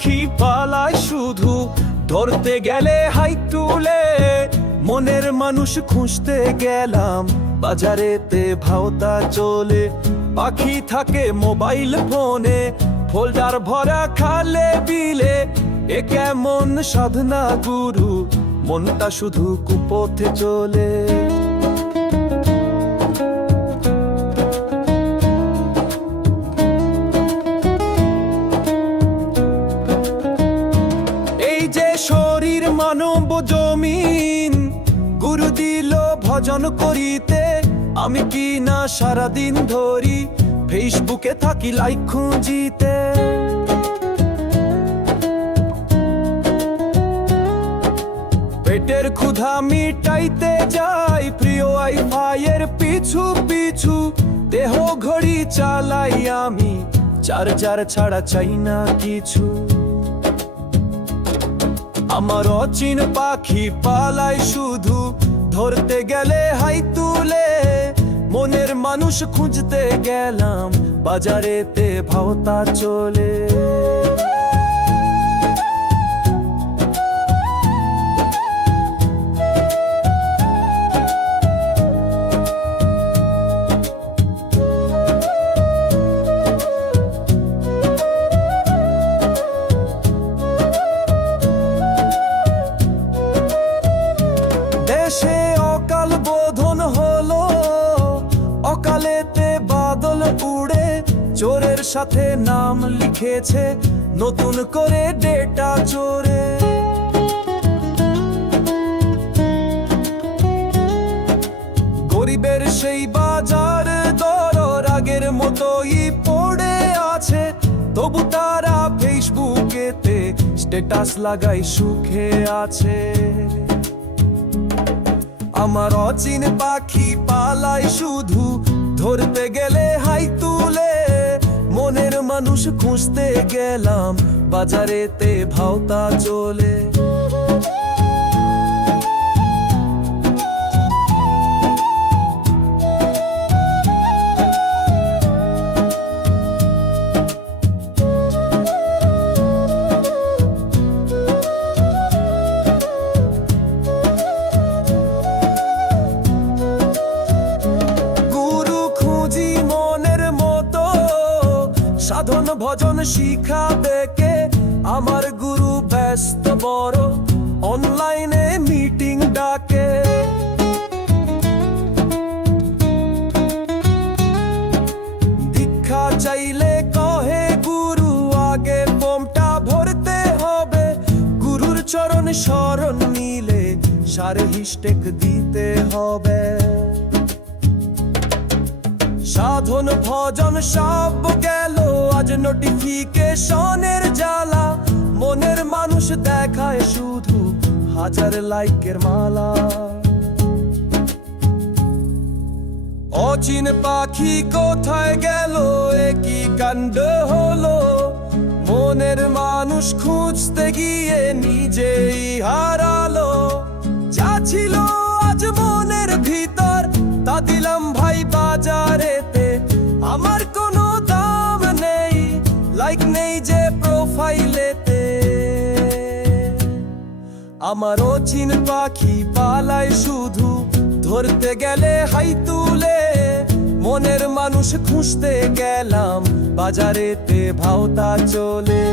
পাখি পালায় শুধু, ধরতে গেলে হাই তুলে। মনের মানুষ খুঁজতে গেলাম, বাজারেতে ভাওতা চলে। পাখি থাকে মোবাইল ফোনে, ফোল্ডার ভরা খালে বিলে। এ কেমন সাধনা গুরু, মনটা শুধু কুপথে চলে। এই যে শরীর মানব জমিন, গুরু দিল ভজন করিতে। আমি কি না সারাদিন ধরি, ফেসবুকে থাকি লাইক খুঁজিতে। পেটের ক্ষুধা মিটাইতে যাই, প্রিয় ওয়াইফাইয়ের পিছু পিছু। দেহ ঘড়ি চালাই আমি, চার্জার ছাড়া চাই না কিছু। আমার অচিন পাখি পালায় শুধু, ধরতে গেলে হাই তুলে। মনের মানুষ খুঁজতে গেলাম, বাজারেতে ভাওতা চলে। দেশে অকাল বোধন হলো, অকালেতে বাদল উড়ে। চোরের সাথে নাম লিখেছে, নতুন করে ডেটা চোরে। গরিবের সেই বাজার দর আগের মতোই পড়ে আছে। তবু তারা ফেসবুকেতে স্ট্যাটাস লাগাই সুখে আছে। আমার অচিন পাখি পালায় শুধু, ধরতে গেলে হাই তুলে। মনের মানুষ খুঁজতে গেলাম, বাজারেতে ভাওতা চলে। সাধন ভজন শিখাবে কে, আমার গুরু ব্যস্ত বড়। অনলাইনে মিটিং ডাকে, দীক্ষা চাইলে কহে গুরু, আগে ফর্মটা ভরতে হবে। গুরুর চরণ শরণ নিলে সারে হিস্টেক দিতে হবে। সাধন ভজন সব গেল, আজ নোটিফিকেশনের জ্বালা। মনের মানুষ দেখায় শুধু হাজার লাইকের মালা। অচিন পাখি কোথায় গেল, একই কাণ্ড হলো। মনের মানুষ খুঁজতে গিয়ে নিজেই হারালো। যা ছিল আজ মনের ভিতর, তা দিলাম ভাই বাজারেতে। আমার কোনো দাম নেই, লাইক নেই যে প্রোফাইলেতে। আমার অচিন পাখি পালায় শুধু, ধরতে গেলে হাই তুলে। মনের মানুষ খুঁজতে গেলাম, বাজারেতে ভাওতা চলে।